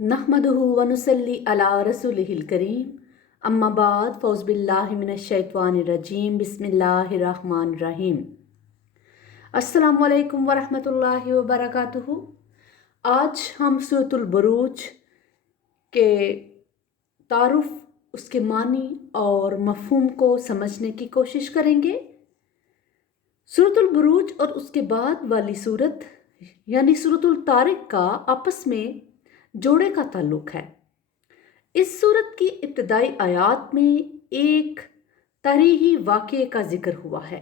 नहमदुहु व नुसल्ली अला रसूलिहिल करीम अम्मा बाद फ़ौज़ बिल्लाहि मिनश शैतानिर रजीम बिस्मिल्लाहिर रहमानिर रहीम। अस्सलामु अलैकुम व रहमतुल्लाहि व बरकातुहू। आज हम सूरतुल बुरूज के तारुफ, उसके मानी और मफ़हूम को समझने की कोशिश करेंगे। सूरतुल बुरूज और उसके बाद वाली सूरत यानी सूरतुल तारिक का आपस में जोड़े का ताल्लुक है। इस सूरत की इब्तदाई आयात में एक तारीखी वाक़ये का जिक्र हुआ है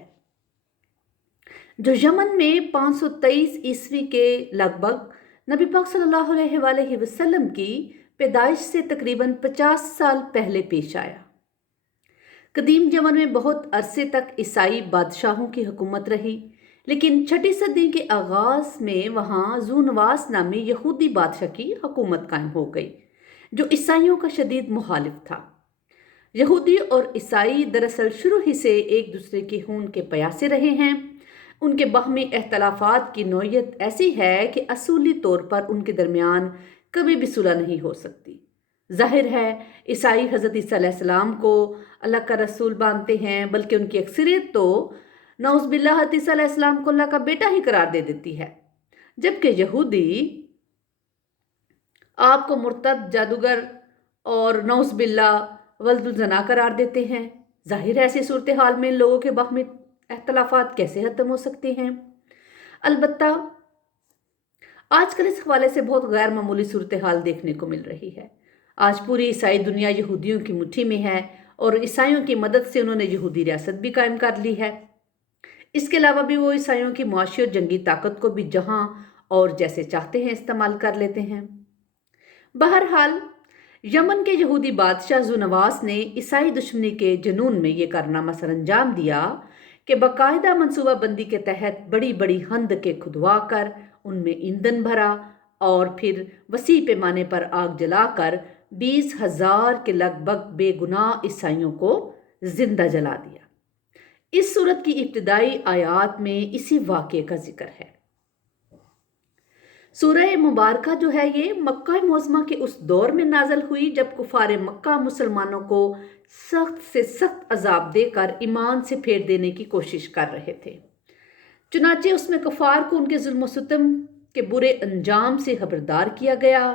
जो यमन में 523 ईस्वी के लगभग नबी पाक सल्लल्लाहु अलैहि वसल्लम की पैदाइश से तकरीबन 50 साल पहले पेश आया। कदीम यमन में बहुत अरसे तक ईसाई बादशाहों की हुकूमत रही, लेकिन छठी सदी के आगाज़ में वहाँ ज़ूनवास नामी यहूदी बादशाह की हुकूमत कायम हो गई जो ईसाइयों का शदीद मुखालिफ था। यहूदी और ईसाई दरअसल शुरू ही से एक दूसरे के खून के प्यासे रहे हैं। उनके बाहमी इख्तलाफात की नौयत ऐसी है कि असूली तौर पर उनके दरमियान कभी भी सुलह नहीं हो सकती। जाहिर है ईसाई हज़रत ईसा अलैहिस्सलाम को अल्लाह का रसूल मानते हैं, बल्कि उनकी अक्सरियत तो नौज़ुबिल्लाह हज़रत ईसा अलैहिस्सलाम को अल्लाह का बेटा ही करार दे देती है, जबकि यहूदी आपको मुर्तद, जादूगर और नौज़ुबिल्लाह वल्दुल ज़ना करार देते हैं। जाहिर है ऐसी सूरत हाल में लोगों के बाहमी इख्तलाफात कैसे ख़त्म हो सकते हैं। अलबत्ता आजकल इस हवाले से बहुत गैर मामूली सूरत हाल देखने को मिल रही है। आज पूरी ईसाई दुनिया यहूदियों की मुट्ठी में है और ईसाइयों की मदद से उन्होंने यहूदी रियासत भी कायम कर ली है। इसके अलावा भी वो ईसाइयों की मुआशी और जंगी ताकत को भी जहां और जैसे चाहते हैं इस्तेमाल कर लेते हैं। बहरहाल यमन के यहूदी बादशाह ज़ूनवास ने ईसाई दुश्मनी के जुनून में ये कारनामा सरअंजाम दिया कि बाकायदा मनसूबाबंदी के तहत बड़ी बड़ी खंदकें खुदवा कर उनमें ईंधन भरा और फिर वसी पैमाने पर आग जलाकर 20,000 के लगभग बेगुनाह ईसाइयों को जिंदा जला दिया। इस सूरत की इब्तिदाई आयात में इसी वाक़ये का जिक्र है। सूरह मुबारका जो है ये मक्का मुअज़्ज़मा के उस दौर में नाज़िल हुई जब कुफार मक्का मुसलमानों को सख्त से सख्त अजाब देकर ईमान से फेर देने की कोशिश कर रहे थे। चुनाचे उसमें कुफार को उनके जुल्म सितम के बुरे अंजाम से खबरदार किया गया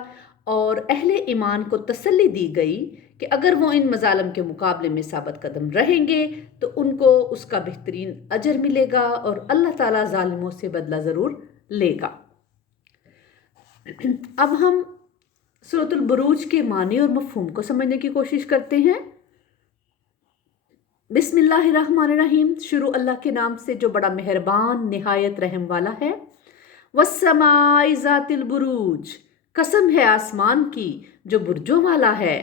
और अहले ईमान को तसल्ली दी गई कि अगर वो इन मजालम के मुकाबले में साबित कदम रहेंगे तो उनको उसका बेहतरीन अजर मिलेगा और अल्लाह ताला जालिमों से बदला ज़रूर लेगा। अब हम सूरतुल बुरूज के मानी और मफ़हूम को समझने की कोशिश करते हैं। बिस्मिल्लाहिर्रहमानिर्रहीम। शुरू अल्लाह के नाम से जो बड़ा मेहरबान निहायत रहम वाला है। वस्समाई ज़ातिल बुरूज, कसम है आसमान की जो बुर्जों वाला है।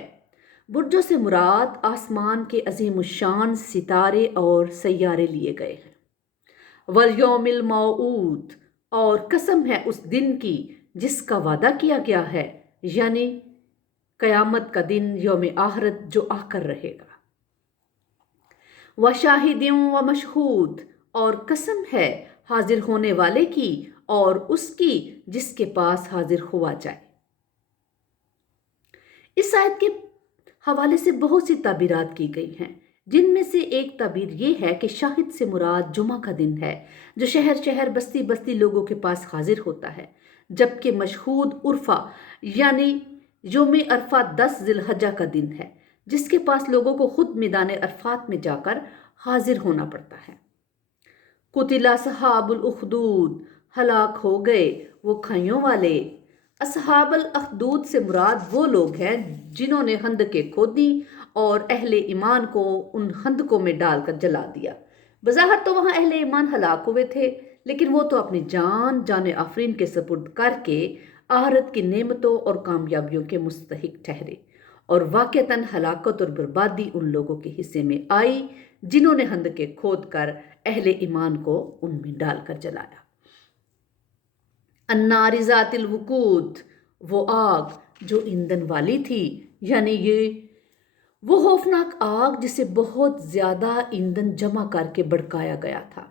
बुर्जों से मुराद आसमान के अजीमुशान सितारे और सैयारे लिए गए हैं। वल यौमिल मौऊद, और कसम है उस दिन की जिसका वादा किया गया है, यानी कयामत का दिन, यौम आखिरत जो आकर रहेगा। व शाहिदिन व मशहूद, और कसम है हाजिर होने वाले की और उसकी जिसके पास हाजिर हुआ जाए। इस आयत के हवाले से बहुत सी ताबीरात की गई हैं, जिनमें से एक ताबीर ये है कि शाहिद से मुराद जुमा का दिन है जो शहर शहर बस्ती बस्ती लोगों के पास हाजिर होता है, जबकि मशहूद उर्फा यानी योम अरफा 10 जिलहज्जा का दिन है जिसके पास लोगों को खुद मैदान अरफात में जाकर हाजिर होना पड़ता है। कुतिला सहाबुल उखदूद, हलाक हो गए वो खाइयों वाले। असहाबुल अखदूद से मुराद वो लोग हैं जिन्होंने खंदकें खोदी और अहले ईमान को उन खंदकों में डालकर जला दिया। बज़ाहिर तो वहाँ अहले ईमान हलाक हुए थे, लेकिन वो तो अपनी जान आफरीन के सपुर्द करके आखिरत की नेमतों और कामयाबियों के मुस्तहिक ठहरे और वाक़तन हलाकत और बर्बादी उन लोगों के हिस्से में आई जिन्होंने खंदकें खोद कर अहले ईमान को उनमें डालकर जलाया। अन्नारि ज़ातिल वुकूद, वो आग जो ईंधन वाली थी, यानी ये वो खौफनाक आग जिसे बहुत ज़्यादा ईंधन जमा करके भड़काया गया था।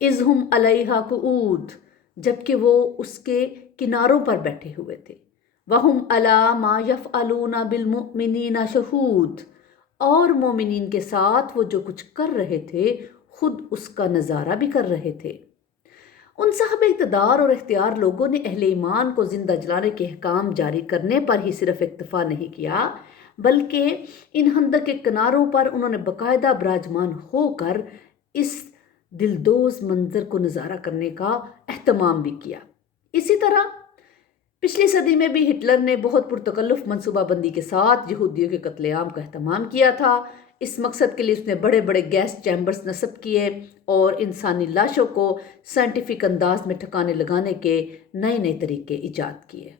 इज़हुम अलैहा कुऊद, जबकि वो उसके किनारों पर बैठे हुए थे। وَهُمْ عَلَى مَا يَفْعَلُونَ بِالْمُؤْمِنِينَ شَهُودٌ، اور مومنین کے ساتھ وہ جو کچھ کر رہے تھے خود اس کا نظارہ بھی کر رہے تھے۔ ان صاحب اقتدار اور اختیار لوگوں نے اہل ایمان کو زندہ جلانے کے احکام جاری کرنے پر ہی صرف اکتفا نہیں کیا، بلکہ ان خندق کے کناروں پر انہوں نے باقاعدہ براجمان ہو کر اس دلدوز منظر کو نظارہ کرنے کا اہتمام بھی کیا۔ اسی طرح پچھلی صدی میں بھی ہٹلر نے بہت پرتکلف منصوبہ بندی کے ساتھ یہودیوں کے قتل عام کا اہتمام کیا تھا۔ اس مقصد کے لیے اس نے بڑے بڑے گیس چیمبرز نصب کیے اور انسانی لاشوں کو سائنٹیفک انداز میں ٹھکانے لگانے کے نئے نئے طریقے ایجاد کیے۔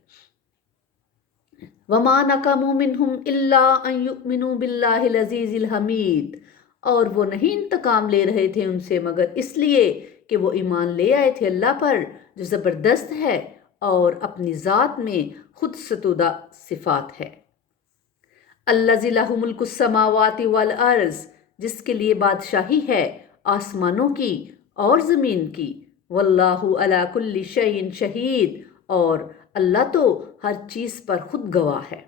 وَمَا نَقَمُوا مِنْهُمْ إِلَّا أَن يُؤْمِنُوا بِاللَّهِ الْعَزِيزِ الْحَمِيدِ، اور وہ نہیں انتقام لے رہے تھے ان سے مگر اس لیے کہ وہ ایمان لے آئے تھے اللہ پر جو زبردست ہے اور اپنی ذات میں خود ستودہ صفات ہے۔ الذی لہ ملک السماوات والارض، جس کے لیے بادشاہی ہے آسمانوں کی اور زمین کی۔ واللہ علی کل شیء شہید، اور اللہ تو ہر چیز پر خود گواہ ہے۔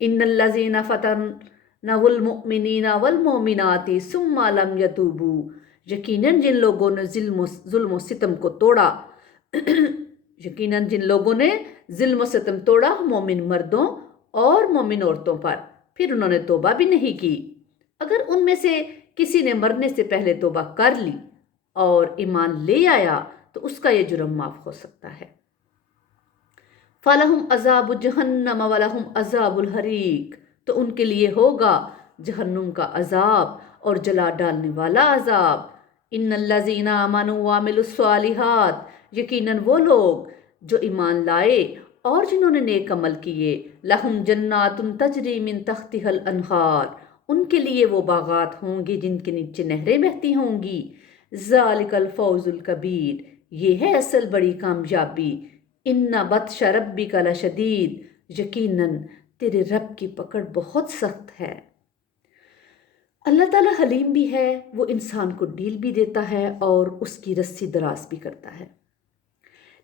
ان الذین فتنوا المؤمنین والمؤمنات ثم لم یتوبوا، یقیناً جن لوگوں نے ظلم و ستم کو توڑا مومن مردوں اور مومن عورتوں پر، پھر انہوں نے توبہ بھی نہیں کی، اگر ان میں سے کسی نے مرنے سے پہلے توبہ کر لی اور ایمان لے آیا تو اس کا یہ جرم معاف ہو سکتا ہے۔ فَلَهُمْ عَذَابُ جَهَنَّمَ وَلَهُمْ عَذَابُ الْحَرِيقِ، تو ان کے لیے ہوگا جہنم کا عذاب اور جلا ڈالنے والا عذاب۔ ان الذین آمنوا وعملوا الصالحات، یقیناً وہ لوگ جو ایمان لائے اور جنہوں نے نیک عمل کیے، لہم جنات تجری من تحتها الانہار، ان کے لیے وہ باغات ہوں گے جن کے نیچے نہریں بہتی ہوں گی۔ ذالک الفوز الکبیر، یہ ہے اصل بڑی کامیابی۔ ان بطش ربک لشدید، یقیناً تیرے رب کی پکڑ بہت سخت ہے۔ اللہ تعالیٰ حلیم بھی ہے، وہ انسان کو ڈیل بھی دیتا ہے اور اس کی رسی دراز بھی کرتا ہے،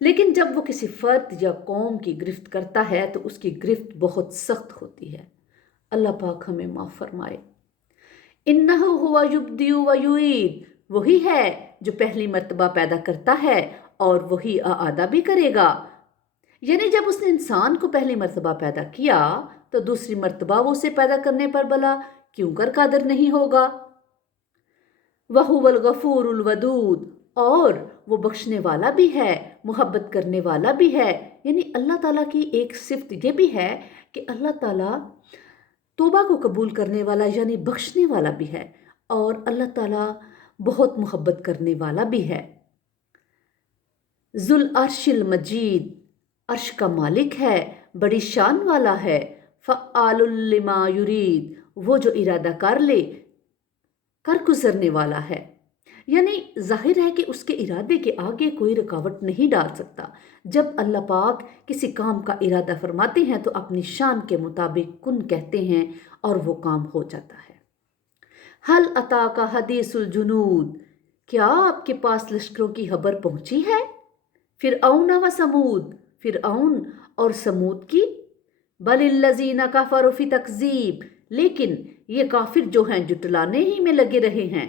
لیکن جب وہ کسی فرد یا قوم کی گرفت کرتا ہے تو اس کی گرفت بہت سخت ہوتی ہے۔ اللہ پاک ہمیں معاف فرمائے۔ انہ ہوا یبدی و یعید، وہی ہے جو پہلی مرتبہ پیدا کرتا ہے اور وہی اعادہ بھی کرے گا، یعنی جب اس نے انسان کو پہلی مرتبہ پیدا کیا تو دوسری مرتبہ وہ اسے پیدا کرنے پر بھلا کیوں کر قادر نہیں ہوگا۔ وَهُوَ الْغَفُورُ الْوَدُودُ، اور وہ بخشنے والا بھی ہے، محبت کرنے والا بھی ہے، یعنی اللہ تعالیٰ کی ایک صفت یہ بھی ہے کہ اللہ تعالیٰ توبہ کو قبول کرنے والا یعنی بخشنے والا بھی ہے، اور اللہ تعالیٰ بہت محبت کرنے والا بھی ہے۔ ذو العرش المجید، عرش کا مالک ہے، بڑی شان والا ہے۔ فعال لما یرید، وہ جو ارادہ کر لے کر گزرنے والا ہے، یعنی ظاہر ہے کہ اس کے ارادے کے آگے کوئی رکاوٹ نہیں ڈال سکتا۔ جب اللہ پاک کسی کام کا ارادہ فرماتے ہیں تو اپنی شان کے مطابق کن کہتے ہیں اور وہ کام ہو جاتا ہے۔ حل اتاک حدیث الجنود، کیا آپ کے پاس لشکروں کی خبر پہنچی ہے؟ فرعون و سمود، فرعون اور سمود کی۔ بل الذین کفروا فی تکذیب، لیکن یہ کافر جو ہیں جٹلانے ہی میں لگے رہے ہیں،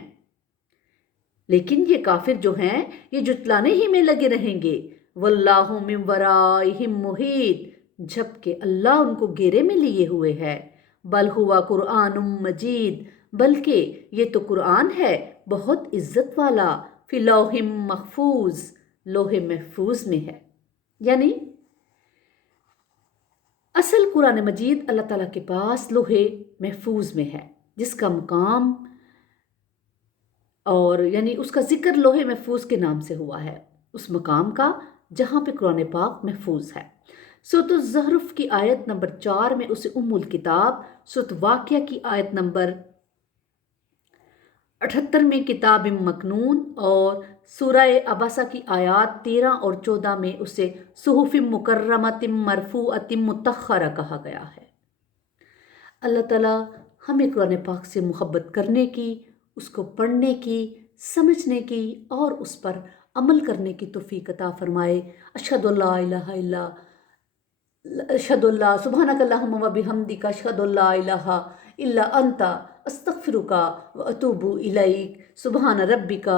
یہ جٹلانے ہی میں لگے رہیں گے۔ واللہ من ورائہم محیط، جبکہ اللہ ان کو گھیرے میں لیے ہوئے ہے۔ بل ہوا قرآن مجید، بلکہ یہ تو قرآن ہے بہت عزت والا، فی لوح محفوظ، لوح محفوظ میں ہے، یعنی اصل قرآن مجید اللہ تعالیٰ کے پاس لوح محفوظ میں ہے، جس کا مقام اور یعنی اس کا ذکر لوح محفوظ کے نام سے ہوا ہے، اس مقام کا جہاں پہ قرآن پاک محفوظ ہے۔ سورۃ الزخرف کی آیت نمبر 4 میں اسے ام الکتاب، سورۃ واقعہ کی آیت نمبر 78 میں کتاب مکنون، اور سورہ عبسہ کی آیات 13 اور 14 میں اسے صحف مکرمۃ مرفوعۃ مطہرہ کہا گیا ہے۔ اللہ تعالیٰ ہمیں قرآن پاک سے محبت کرنے کی، اس کو پڑھنے کی، سمجھنے کی اور اس پر عمل کرنے کی توفیق عطا فرمائے۔ اشہد ان لا الہ الا اشہد اللہ سبحانک اللہم و بحمدک اشہد اللہ الہ الا انت استغفرک و اتوب الیک سبحان ربک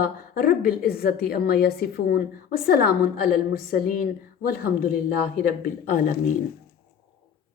رب العزت عما یصفون وسلام علی المرسلین والحمد للہ رب العالمین.